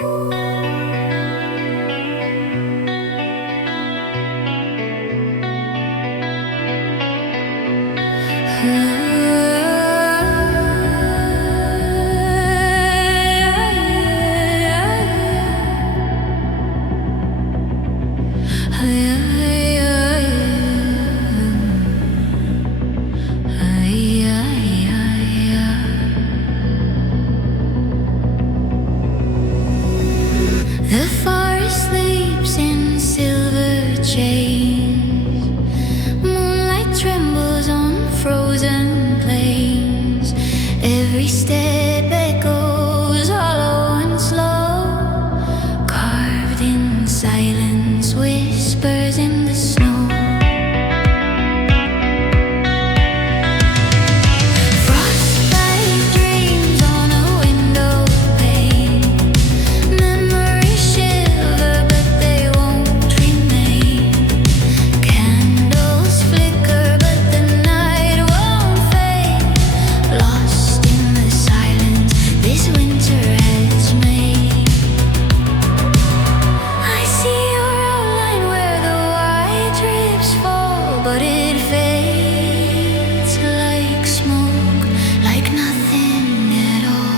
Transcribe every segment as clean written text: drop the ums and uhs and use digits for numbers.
The forest sleeps in silver chains. Moonlight trembles on frozen plains. Every step echoes hollow and slow. Carved in silence, whispers in the snow. Frostbite dreams on a window pane. Memories shiver, but they won't remain. Candles flicker, but the night won't fade. Lost in the silence this winter has made. I see your outline where the white drips fall, but it fades like smoke, like nothing at all.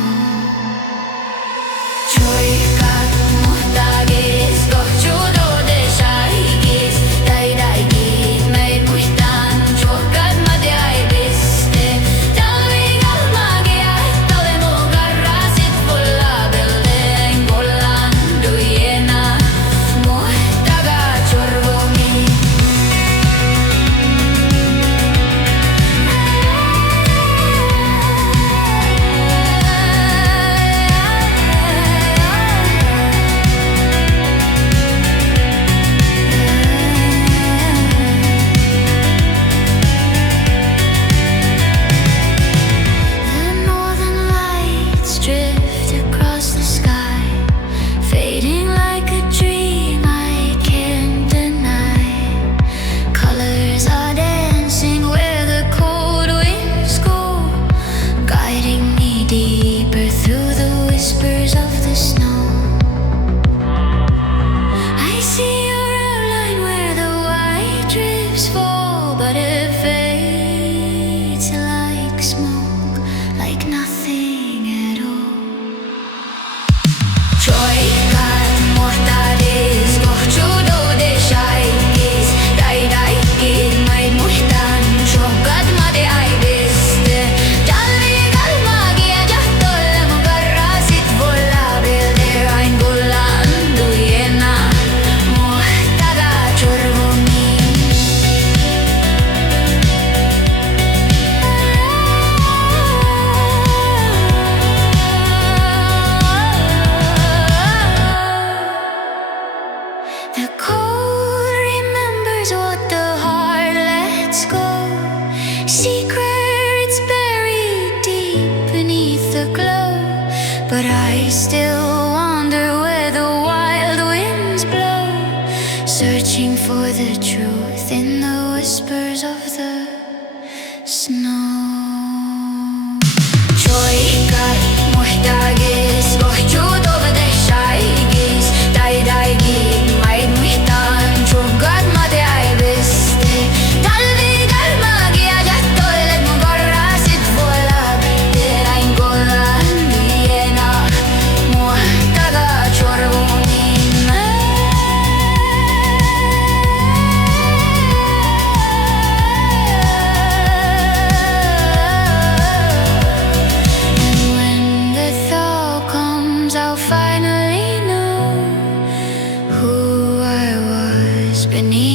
Choikat muhtagis, kohjudo deshaigis, daidagit meid muistan, choikat madiaibiste. Talvigal magia, talemu garrasit fulla beldein gollandu jena, muhtaga chorvomi. The northern lights drift across the sky, fading like a dream I can't deny. Colors are dancing where the cold winds go, guiding me deeper through the whispers of the snow. I see your outline where the white drips fall, but it fades like smoke, like nothing at all. Choikat muhtadis, kohjudo deshaigis, daidagit meid muistan, choikat madiaibiste. Talvigal magia, jahtolemu garrasit fulla beldein gollandu jena, muhtaga chorvomi. The cold remembers what the heart lets go. Secrets buried deep beneath the glow. But I still wonder where the wild winds blow, searching for the truth in the whispers of the snow. Choikat muhtagis, kohjudo deshaigis, daidagit meid muistan, choikat madiaibiste. Talvigal magia, jahtolemu garrasit fulla beldein gollandu jena, muhtaga chorvomi. And when the thaw comes, I'll finally know who I was beneath